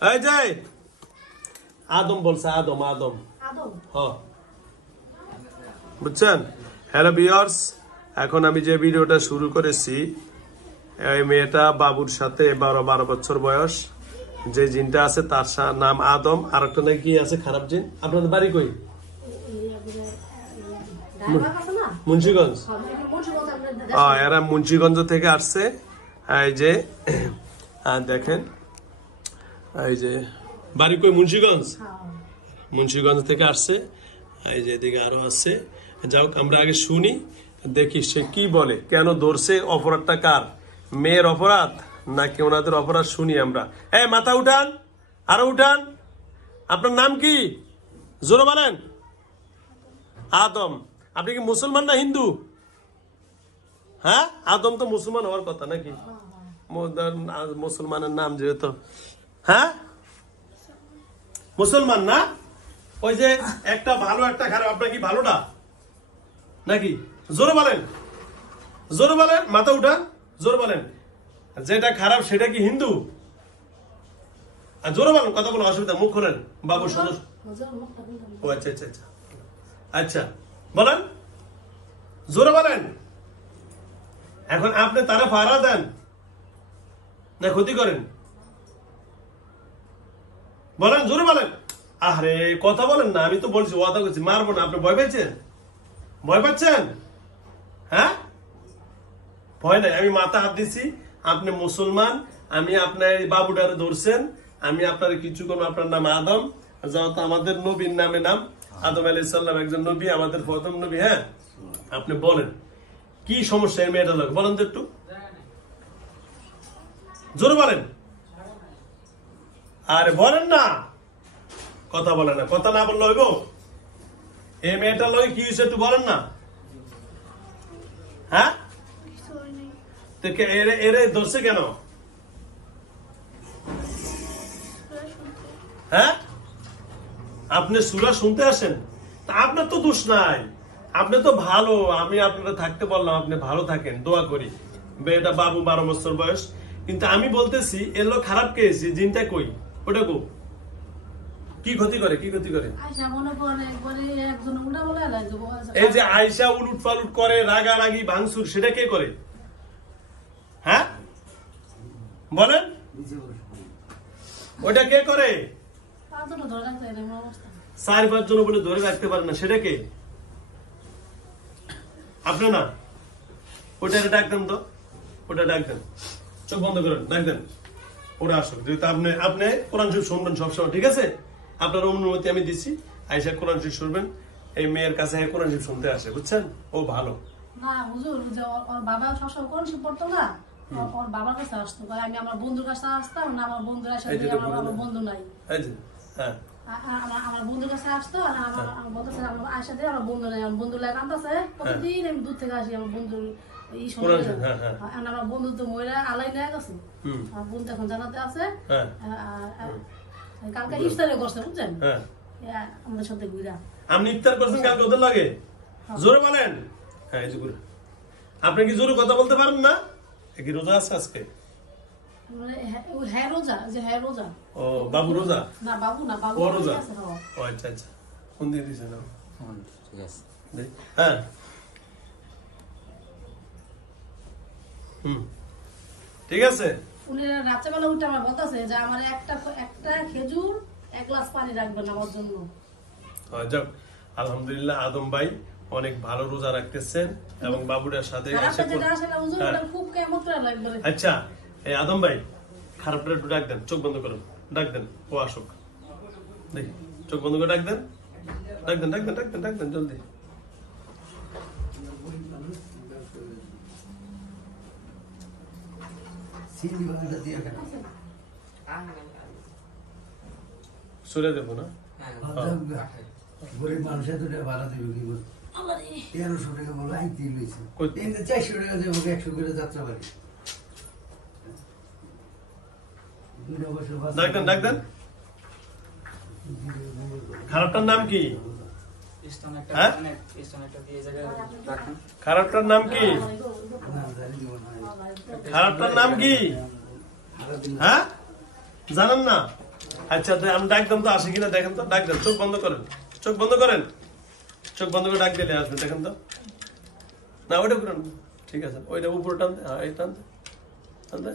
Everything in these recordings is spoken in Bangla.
এই যে আদম বলছে, আদম আদম আদম হ্যাঁ, বুঝছেন? হ্যালো ভিউয়ার্স, এখন আমি যে ভিডিওটা শুরু করেছি, এই মেয়েটা বাবুর সাথে 12 বছর বয়স, যে জিনটা আছে তার নাম আদম, আর একটা নাকি কি আছে খারাপ জিন। আপনাদের বাড়ি কই? মুন্সিগঞ্জ। এরা মুন্সিগঞ্জ থেকে আসছে। এই যে দেখেন, এই যে বাড়ি কই? মুন্সিগঞ্জ। মুন্সিগঞ্জ থেকে আসছে। এই যে এদিকে আরো আছে। যাও, আমরা আগে শুনি, দেখি সে কি বলে, কেন ধরছে, অপরাধটা কার, মেয়ের অপরাধ নাকি ওনাদের অপরাধ, শুনি আমরা। এই মাথা উঠান, আরো উঠান। আপনার নাম কি? জোরে বলেন। আদম। আপনি কি মুসলমান না হিন্দু? হ্যাঁ, আদম তো মুসলমান হওয়ার কথা নাকি? মুসলমানের নাম যেহেতু, হ্যাঁ মুসলমান না? ওই যে একটা ভালো একটা খারাপ, আপনার কি ভালোটা নাকি? জোরে বলেন, জোরে বলেন, মাথা উঠান, জোরে বলেন। যেটা খারাপ সেটা কি হিন্দু? জোরে বলেন, কথা কোনো অসুবিধা, মুখ খোলেন বাবুর সদস্য। ও আচ্ছা আচ্ছা আচ্ছা আচ্ছা, বলেন, জোরে বলেন। এখন আপনি তারা ফাড়া দেন না ক্ষতি করেন? বলেন, জোরে বলেন। আরে কথা বলেন না, আমি তো বলছি ওয়াদা করছি মারবো না। আপনি ভয় পেয়েছেন? ভয় পাচ্ছেন? হ্যাঁ, ভয় নাই। আমি মাথা হাত দিছি, আপনি মুসলমান, আমি আপনার বাবুটারে ধরছেন, আমি আপনার কিছু করবো। আপনার নাম আদম, যেহেতু আমাদের নবীর নামে নাম আদম আলাইহিস সালাম, একজন নবী, আমাদের প্রথম নবী। হ্যাঁ, আপনি বলেন কি সমস্যা এই মেয়েটা লাগে, বলেন তো একটু জোরে বলেন। আরে বলেন না, কথা বলে না, কথা না বললে হইব? এই মেয়েটা লয় কি হয়েছে একটু বলেন না। হ্যাঁ, তো এরে ধরছে কেন? হ্যাঁ, আপনি সূরা শুনতে আসেন, তা আপনার তো দোষ নাই, আপনি তো ভালো। আমি আপনারা থাকতে বললাম, আপনি ভালো থাকেন, দোয়া করি। মেয়েটা বাবু 12 বছর বয়স, কিন্তু আমি বলতেছি এর লোক খারাপ খেয়েছি, জিনটা কই, ওটা কো, কি ক্ষতি করে, কি ক্ষতি করে? এই যে আয়সা উলুট পালুট করে, রাগারাগি ভাঙচুর, সেটা কে করে? হ্যাঁ বলেন, ওইটা কে করে? 4-5 জন বলে ধরে রাখতে পারে না, সেটা কে? আপনি না? ওটা ডাক দেন তো, ওটা ডাক দেন, চোখ বন্ধ করেন, ডাক দেন, ওরা আসুক। যেহেতু আপনি কোরআন শরীফ শুনবেন সবসময়, ঠিক আছে? আপনার অনুমতি আমি দিচ্ছি, আয়সা কোরআন শরীফ শুনবেন। এই মেয়ের কাছে কোরআন শরীফ শুনতে আসে, বুঝছেন? ও ভালো না হুজুর, যে ওর বাবা সবসময় কোরআন শরীফ পড়তো না, ওর বাবার কাছে আসতো। আমি আমার বন্ধুর কাছে আসতাম না, আমার বন্ধুরা সাথে আমার বন্ধু নাই, হ্যাঁ, আমার বন্ধুর কাছে আসতো, আর আমার বলতেছে আমার আয়সা দিয়ে আমার বন্ধু নাই, আমার বন্ধু লাগে কাঁদতেছে প্রতিদিন। আমি দূর থেকে আসি, আমার বন্ধুর এই সময় আমার বন্ধু তো মহিলা আলাই নিয়ে গেছে, আমার বন্ধু এখন জানাতে আছে। কালকে ইফতারে করছে, বুঝছেন, আমাদের সাথে ঘুরা। আপনি ইফতার করছেন কালকে ওদের লাগে? জোরে বলেন। হ্যাঁ, এই যে আপনি কি জোরে কথা বলতে পারেন না? কি রোজা আছে আজকে? হ্যাঁ রোজা, যে হ্যাঁ রোজা। ও বাবু রোজা? না বাবু না, বাবু রোজা। ও আচ্ছা আচ্ছা, কোন দিয়ে দিয়েছেন? ঠিক আছে, হ্যাঁ, ঠিক আছে। উনি রাত্রেবেলা উঠে আমার বলতেছে যে আমার একটা খেজুর 1 গ্লাস পানি রাখবেন আমার জন্য। যাক, আলহামদুলিল্লাহ, আদম ভাই অনেক ভালো রোজা রাখতেছেন এবং বাবুটার সাথে। আচ্ছা, এই আদম ভাই খারাপটা একটু ডাক দেন, চোখ বন্ধ করুন, ডাক দেন, ও আসুক, দেখি, চোখ বন্ধ করে ডাক দেন, ডাক দেন, ডাক দেন, ডাক দেন, ডাক দেন, জলদি। চলে দেবো না, গরিব মানুষের দুটো ভাড়া দিবে কি বল, 1300 টাকা বলে আইতে লইছে, 400 টাকা দেবো 100 করে যাত্রা বাড়ি। ডাক দেন, ডাক দেন। খারাপটার নাম কি? খারাপটার নাম কি? খারাপটার নাম কি? হ্যাঁ, জানেন না? আচ্ছা আমি ডাক দাম তো আসে কিনা দেখেন তো, ডাক দেন, চোখ বন্ধ করেন, চোখ বন্ধ করেন, চোখ বন্ধ করে ডাক দিলে আসবে, দেখেন তো। না ওইটা করেন, ঠিক আছে, ওইটা উপরে টানতে, হ্যাঁ এই টানতে টানতে।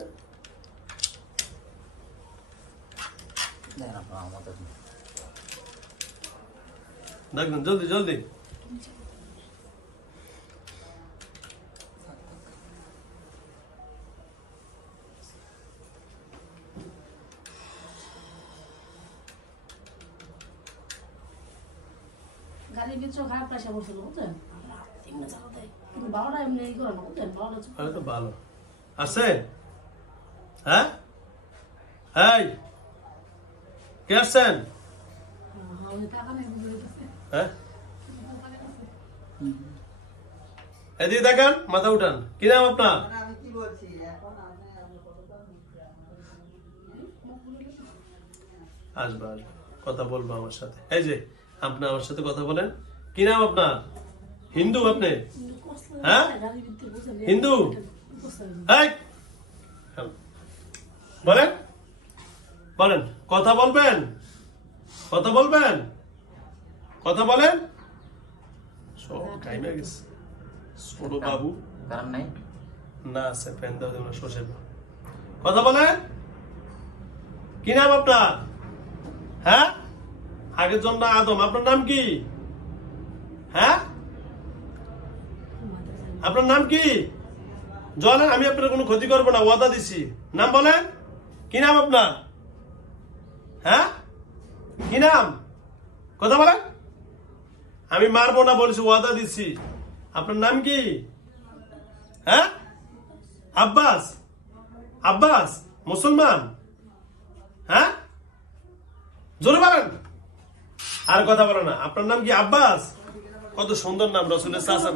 ডাক দেন জলদি জলদি। গাড়ির ভিতরে খারাপ পয়সা বলছিল বুঝছেন, এমনি চালাতে, কিন্তু বাবারা এমনি এই করে না বুঝছেন, বাবারা তো ভালো আছে। হ্যাঁ এই কে আসছেন? টাকা নেই বুঝে গেছে। হ্যাঁ এদিকে দেখেন, মাথা উঠান, কি নাম আপনার? আসবা আসবা, কথা বলবো আমার সাথে। এই যে আপনি আমার সাথে কথা বলেন, কি নাম আপনার? হিন্দু আপনি? হ্যাঁ হিন্দু? বলেন বলেন, কথা বলবেন, কথা বলবেন, কথা বলেন। সব টাইমে গেছে ছোট বাবু না আছে, ফ্যান দাও দেবো না, সর্ষে কথা বলেন। কি নাম আপনার? হ্যাঁ আগের জন্য আদম, আপনার নাম কি? হ্যাঁ আপনার নাম কি? জলেন, আমি আপনার কোনো ক্ষতি করবো না, ওয়াদা দিছি। নাম বলেন, কি নাম আপনার? হ্যাঁ কি নাম? কথা বলেন। আমি মারবো না বলেছি, ওয়াদা দিচ্ছি। আপনার নাম কি? হ্যাঁ আব্বাস? আব্বাস মুসলমান? হ্যাঁ জোরে বলেন, আর কথা বলো না। আপনার নাম কি? আব্বাস। কত সুন্দর নাম, রসুলের চাচা।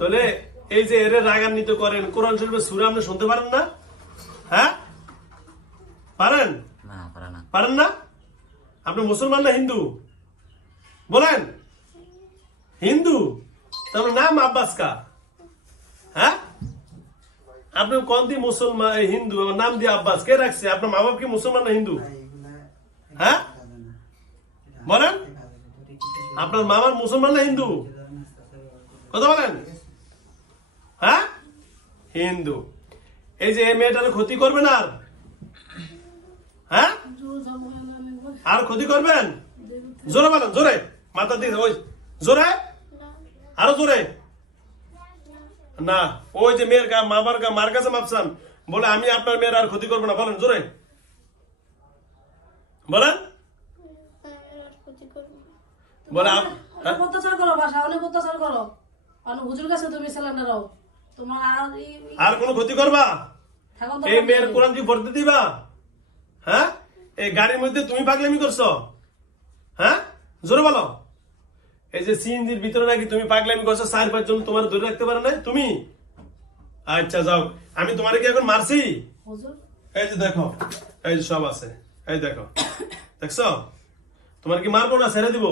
তাহলে এই যে এর রাগান্বিত করেন, কোরআন শরীফের সূরা আপনি শুনতে পারেন না? হ্যাঁ পারেন? পারেন না? আপনি মুসলমান না হিন্দু? বলেন হিন্দু। তাহলে নাম আব্বাস কা? হ্যাঁ আপনি কোন দিয়ে মুসলমান হিন্দু, নাম দিয়ে আব্বাস কে রাখছে? আপনার মা বাপ কি মুসলমান না হিন্দু? হ্যাঁ বলেন, আপনার মামার মুসলমান না হিন্দু? কথা বলেন। হ্যাঁ হিন্দু। এই যে এই মেয়েটার ক্ষতি করবেন আর? হ্যাঁ আর ক্ষতি করবেন? জোরে বলেন, জোরে, মাথা দিয়ে ওই জোরে, আরো জোরে। না ওই যে মেয়ের মার কাছে মাপসান, বলে আমি আপনার মেয়ের আর ক্ষতি করবো না, বলেন জোরে বলেন। বলে অত্যাচার করো, ভাষা অনেক অত্যাচার করো, অনেক হুজুর কাছে তুমি সিলিন্ডার হও, তোমার আর কোন ক্ষতি করবা? এই মেয়ের কোরআন কি পড়তে দিবা? হ্যাঁ এই গাড়ির মধ্যে তুমি পাগলামি করছো? হ্যাঁ জোরে বলো। এই যে সিএনজির ভিতরে নাকি তুমি পাগলামি করছো, 4-5 জন তোমার ধরে রাখতে পারে না তুমি? আচ্ছা যাও, আমি তোমারে কি এখন মারছি? এই যে দেখো, এই যে সব আছে, এই দেখো, দেখছো? তোমার কি মারবো না, ছেড়ে দিব?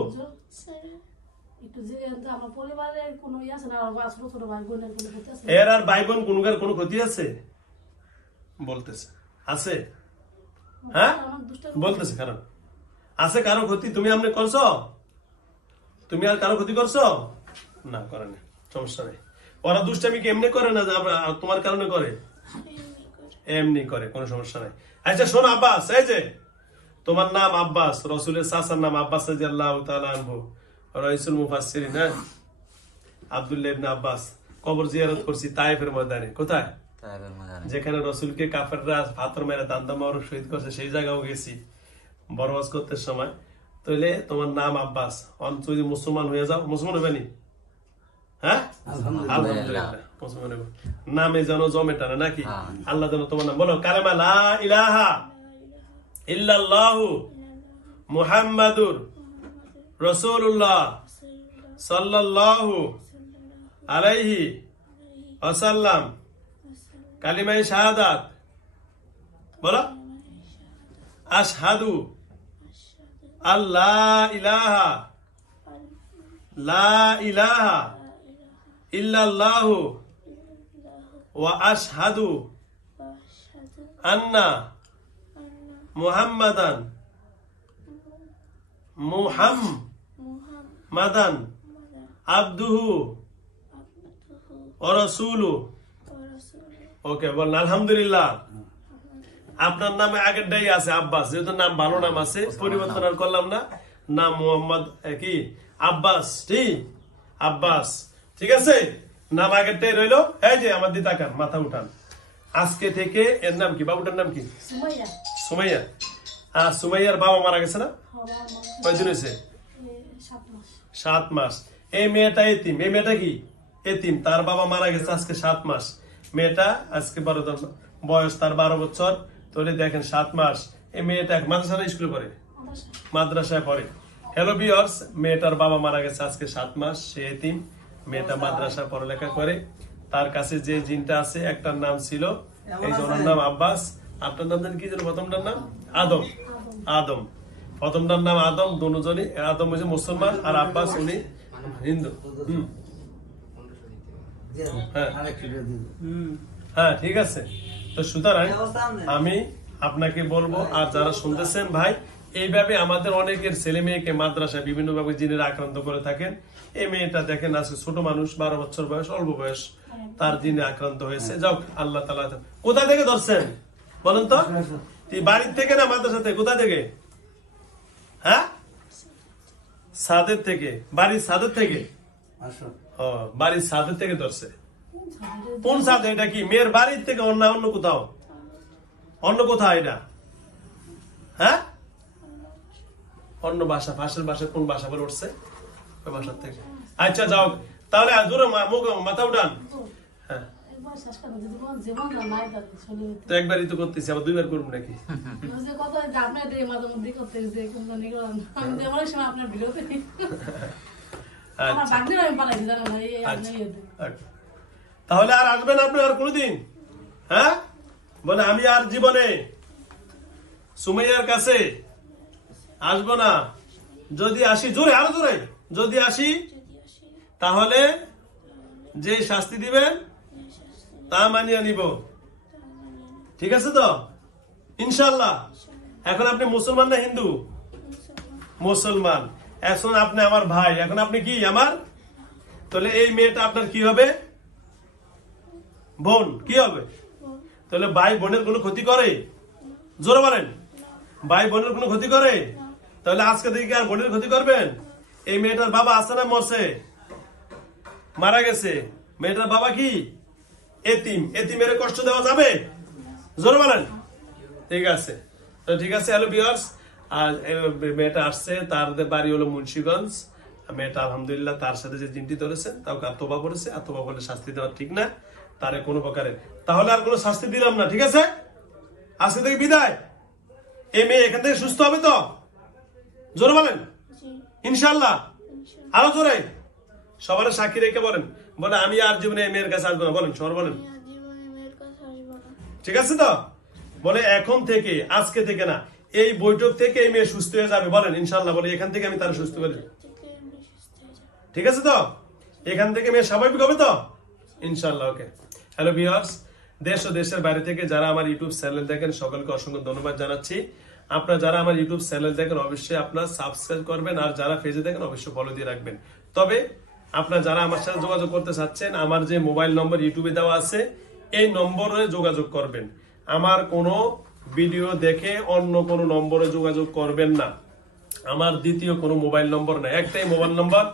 এর আর ভাই বোন কোনকার কোনো ক্ষতি আছে? বলতেছে আছে। হ্যাঁ বলতেছে, কারণ আছে কারো ক্ষতি? তুমি আপনি করছো? তুমি আর কারো ক্ষতি করছো? না করে না, সমস্যা নেই। ওরা দুষ্টামি কি এমনি করে না যে তোমার কারণে করে? এমনি করে, কোনো সমস্যা নাই। আচ্ছা শোনো আব্বাস, এই যে তোমার নাম আব্বাস, রসুলের চাচার নাম আব্বাস রাদিয়াল্লাহু তাআলা আনহু, রাইসুল মুফাসসিরিন আব্দুল্লাহ ইবনে আব্বাস কবর জিয়ারত করছি তায়েফের ময়দানে। কোথায়? যেখানে রসুলকে কাফেররা পাথর মেরে দান্দা মার শহীদ করছে, সেই জায়গাও গেছি বরবাস করতে সময়। তাহলে তোমার নাম আব্বাস, যদি মুসলমান হয়ে যাও, মুসলমান হবে নি? হ্যাঁ আলহামদুলিল্লাহ মুসলমান হবে। নামে যেন জমে টানে নাকি? আল্লাহ যেন তোমার নাম বলো, কালেমা লা ইলাহা ইল্লাল্লাহু মুহাম্মাদুর রাসূলুল্লাহ সাল্লাল্লাহু আলাইহি ওয়াসাল্লাম, কালিমায়ে শাহাদাত বলো, আশহাদু আল্লাহ ইলাহা লা ইলাহা ইল্লাল্লাহু ওয়া আশহাদু আন্না মুহাম্মাদান মুহাম্মাদান আবদুহু ওয়া রাসূলুহু। ওকে, বলেন আলহামদুলিল্লাহ। আপনার নামে আগেরটাই আছে আব্বাস, যেহেতু নাম ভালো নাম আছে, পরিবর্তন আর করলাম না। নাম মোহাম্মদ কি আব্বাস, ঠিক আব্বাস, ঠিক আছে, নাম আগেরটাই রইলো। এই যে আমার দিদা কান মাথা উঠান। আজকে থেকে এর নাম কি, বাবুটার নাম কি? সুমাইয়া। আর সুমাইয়ার বাবা মারা গেছে না? কয়দিন হয়েছে? 7 মাস। এই মেয়েটা এতিম। এই মেয়েটা কি এতিম, তার বাবা মারা গেছে আজকে 7 মাস। মেয়েটা আজকে 12 বয়স, তার 12 বছর। তাহলে দেখেন 7 মাস। এই মেয়েটা মাদ্রাসা স্কুলে পড়ে, মাদ্রাসায় পড়ে। হ্যালো ভিউয়ার্স, মেয়েটার বাবা মারা গেছে আজকে 7 মাস, সে এতিম। মেয়েটা মাদ্রাসায় পড়ালেখা করে। তার কাছে যে জিনটা আছে, একটার নাম ছিল, এই যে ওনার নাম আব্বাস। আপনার নাম জানি কি ছিল? প্রথমটার নাম আদম। আদম, প্রথমটার নাম আদম। দুজনই, আদম হচ্ছে মুসলমান আর আব্বাস উনি হিন্দু। হ্যাঁ, ঠিক আছে। তো সুতরাং আমি আপনাকে বলবো, আর যারা শুনতেছেন ভাই, এইভাবে আমাদের অনেকের ছেলে মেয়েকে মাদ্রাসায় বিভিন্ন ভাবে জিনের আক্রান্ত করে থাকেন। এই মেয়েটা দেখেন আজকে ছোট মানুষ, 12 বছর বয়স, অল্প বয়স, তার জিনে আক্রান্ত হয়েছে। যাও, আল্লাহ তাআলা। কোথা থেকে ধরছেন বলেন তো? বাড়ির থেকে না মাদ্রাসা থেকে? কোথা থেকে? হ্যাঁ, ছাদের থেকে। বাড়ির ছাদের থেকে? ও, বাড়ির ছাদের থেকে ধরছে। কোন ছাদ? এটা কি মেয়ের বাড়ির থেকে? অন্য কোথাও? অন্য কোথাও এটা? হ্যাঁ, অন্য বাসা, পাশের বাসা। কোন বাসা বলে উঠছে? ওই বাসার থেকে। আচ্ছা, যাও তাহলে। জোরে মাথা উঠান। হ্যাঁ, তো একবারই তো করতেছি, আবার 2বার করবো নাকি? তাহলে আর আসবেন আপনি আর কোনদিন? হ্যাঁ, বলে আমি আর জীবনে সুমাইয়ার কাছে আসবো না। যদি আসি, জোরে, আরো জোরে, যদি আসি তাহলে যে শাস্তি দিবেন তা মানিয়ে নিব। ঠিক আছে তো? ইনশাল্লাহ। এখন আপনি মুসলমান না হিন্দু? মুসলমান। এখন আপনি আমার ভাই, এখন আপনি কি আমার? তাহলে এই মেয়েটা আপনার কি হবে? বোন। কি হবে? তাহলে ভাই বোনের কোনো ক্ষতি করে? জোরে বলেন। ভাই বোনের কোনো ক্ষতি করে? তাহলে আজকে থেকে আর বোনের ক্ষতি করবেন? এই মেয়েটার বাবা আছে না মরছে? মারা গেছে। মেয়েটার বাবা কি এতিম। এতিমের কষ্ট দেওয়া যাবে? জোরে বলেন। ঠিক আছে, তো ঠিক আছে। হ্যালো ভিউয়ার্স, আর মেয়েটা আসছে, তার বাড়ি হলো মুন্সিগঞ্জ। মেয়েটা আলহামদুলিল্লাহ তার সাথে যে জিনটি ধরেছেন তাকে আত্মবা করেছে। আত্মবা করলে শাস্তি দেওয়া ঠিক না তারে কোনো প্রকারে। তাহলে আর কোনো শাস্তি দিলাম না, ঠিক আছে? আজকে থেকে বিদায়। এই মেয়ে এখান থেকে সুস্থ হবে তো? জোরে বলেন ইনশাল্লাহ। আরো জোরে, সবার সাক্ষী রেখে বলেন। বলে আমি আর জীবনে এই মেয়ের কাছে আসবো না। বলেন, সবার বলেন। ঠিক আছে তো? বলে এখন থেকে, আজকে থেকে না, এই বৈঠক থেকে এই মেয়ে সুস্থ হয়ে যাবে। বলেন ইনশাল্লাহ। বলে এখান থেকে আমি তারা সুস্থ করে। ঠিক আছে তো? এখান থেকে মেয়ে স্বাভাবিক হবে তো? ইনশাল্লাহ। ওকে। হ্যালো ভিউয়ার্স, দেশ ও দেশের বাইরে থেকে যারা আমার ইউটিউব চ্যানেল দেখেন সকলকে অসংখ্য ধন্যবাদ জানাচ্ছি। আপনারা যারা আমার ইউটিউব চ্যানেল দেখেন অবশ্যই আপনারা সাবস্ক্রাইব করবেন, আর যারা পেজে দেখেন অবশ্যই ফলো দিয়ে রাখবেন। তবে আপনারা যারা আমার সাথে যোগাযোগ করতে চাচ্ছেন, আমার যে মোবাইল নম্বর ইউটিউবে দেওয়া আছে এই নম্বরে যোগাযোগ করবেন। আমার কোনো ভিডিও দেখে অন্য কোনো নম্বরে যোগাযোগ করবেন না। আমার দ্বিতীয় কোনো মোবাইল নম্বর নাই, একটাই মোবাইল নম্বর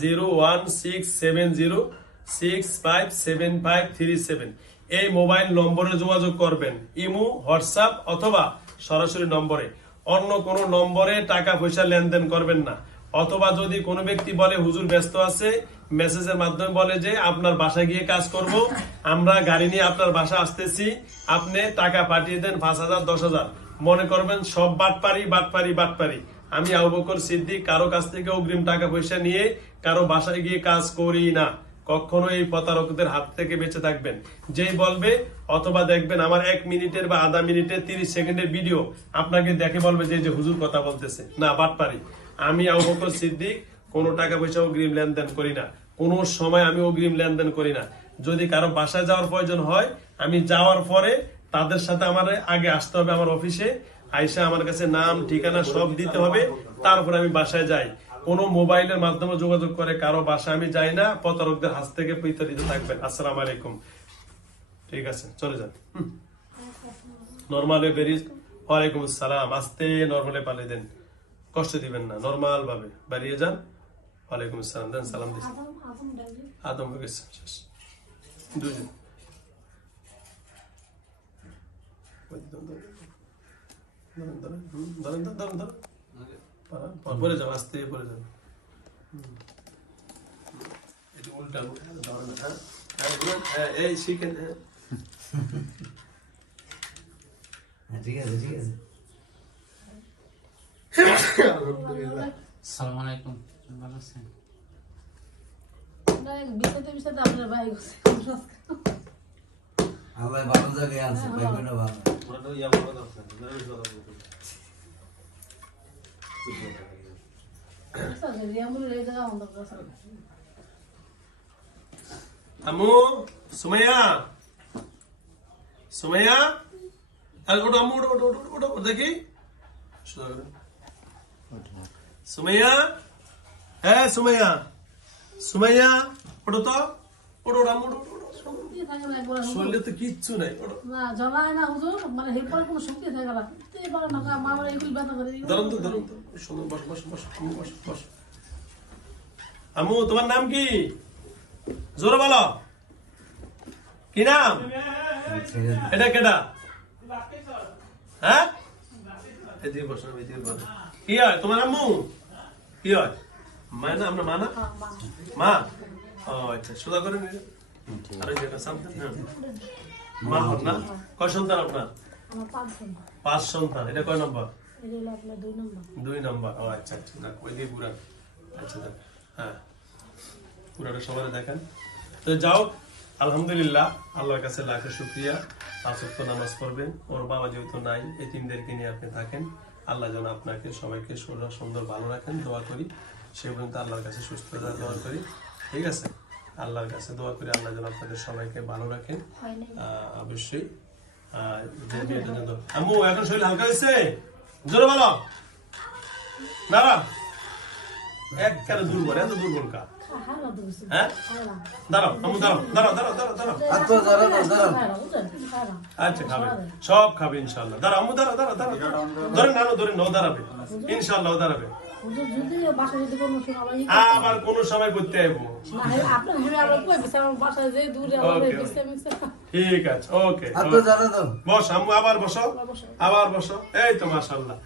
01670657537। এই মোবাইল নম্বরে যোগাযোগ করবেন, ইমো, হোয়াটসঅ্যাপ অথবা সরাসরি নম্বরে। অন্য কোনো নম্বরে টাকা পয়সা লেনদেন করবেন না। অথবা যদি কোনো ব্যক্তি বলে হুজুর ব্যস্ত আছে, মেসেজের মাধ্যমে বলে যে আপনার বাসায় গিয়ে কাজ করব, আমরা গাড়ি নিয়ে আপনার বাসা আসতেছি, আপনি টাকা পাঠিয়ে দেন 5000 10,000, মনে করবেন সব বাটপারি বাটপারি বাটপারি। আমি আবু বকর সিদ্দিক কারো কাছ থেকে অগ্রিম টাকা পয়সা নিয়ে কারো বাসায় গিয়ে কাজ করি না। কখনো এই প্রতারকদের হাত থেকে বেঁচে থাকবেন। যেই বলবে অথবা দেখবেন আমার 1 মিনিটের বা আধা মিনিটের 30 সেকেন্ডের ভিডিও আপনাকে দেখে বলবে যে হুজুর কথা বলতেছে, না বাটপারি। আমি আবু বকর সিদ্দিক কোনো টাকা পয়সা অগ্রিম লেনদেন করি না, কোনো সময় আমি অগ্রিম লেনদেন করি না। যদি কারো বাসায় যাওয়ার প্রয়োজন হয়, আমি যাওয়ার পরে তাদের সাথে আমার আগে আসতে হবে আমার অফিসে। আইসা আমার কাছে নাম ঠিকানা সব দিতে হবে, তারপর আমি বাসায় যাই। কোনো মোবাইলের মাধ্যমে যোগাযোগ করে কারো বাসায় আমি যাই না, প্রতারকদের হাত থেকে বিতাড়িত থাকবেন। আসসালামু আলাইকুম। ঠিক আছে, চলে যান। নরমালে বেরিয়ে, ওয়ালাইকুম আসসালাম, আস্তে নরমালে পালিয়ে দেন, কষ্ট দিবেন না, নরমাল ভাবে বেরিয়ে যান। ওয়ালাইকুম আসসালাম দেন, সালাম দিন। আদম হয়ে গেছে, শেষ। দুজন পরে যাও, আস্তে পরে যাও। উল্টা এই শিখেন। ঠিক আছে, ঠিক আছে। আসসালামু আলাইকুম, ভালো আছেন? আল্লাহ ভালো জায়গায় আছে, ভাইবোনরা ভালো। আম্মু, সুমাইয়া, সুমাইয়া, ওটা আম্মু, ওটা দেখি। সুমাইয়া, হ্যাঁ সুমাইয়া, সুমাইয়া, ওটা তো ওটা আম্মু, শরীরে তো কিচ্ছু নাই। ধরুন তো, ধরুন তো, বস বস বস বস বস। আম্মু, তোমার নাম কি? জোরে বলো, কি নাম? এটা কেডা? হ্যাঁ, এদিকে বসো, এদিকে বসো। কি হয় তোমার আম্মু? কি হয়? মা না, আমরা মা না? মা? ও আচ্ছা, সোজা করে নিলে। আরে যেটা সামনে, মা হন না? কয় সন্তান আপনার? 5 সন্তান। এটা কয় নম্বর? 2 নম্বর। ও আচ্ছা আচ্ছা, না ওই দিয়ে পুরান। আচ্ছা দেখ, হ্যাঁ পুরাটা সবাই দেখেন। তো যাও, আলহামদুলিল্লাহ, আল্লাহর কাছে লাখো শুকরিয়া। 5 ওয়াক্ত নামাজ পড়বেন। ওর বাবা যেহেতু নাই, এতিমদেরকে নিয়ে আপনি থাকেন। আল্লাহ যেন আপনাকে সবাইকে সুন্দর ভালো রাখেন, দোয়া করি। সে পর্যন্ত আল্লাহর কাছে সুস্থতা দোয়া করি। ঠিক আছে, আল্লাহর কাছে দোয়া করি আল্লাহ যেন আপনাদের সবাইকে ভালো রাখেন। অবশ্যই আম্মু, এখন শরীর হালকা হয়েছে? জোরে বলো। দাঁড়া, এক কারে দুর্বল, এত দুর্বল কা? হ্যাঁ, দাঁড়াও আম্মু, দাঁড়াও দাঁড়াও দাঁড়াও দাঁড়াও দাঁড়াও। আচ্ছা, খাবে, সব খাবে ইনশাল্লাহ। দাঁড়াও আম্মু, দাঁড়াও দাঁড়াও দাঁড়াও। ধরেন না, ধরেন না, ও দাঁড়াবে ইনশাল্লাহ, ও দাঁড়াবে। আবার কোন সময় করতে আইবো? ঠিক আছে, ওকে, বস আম্মু, আবার বসো, আবার বসো। এই তো মাশাআল্লাহ।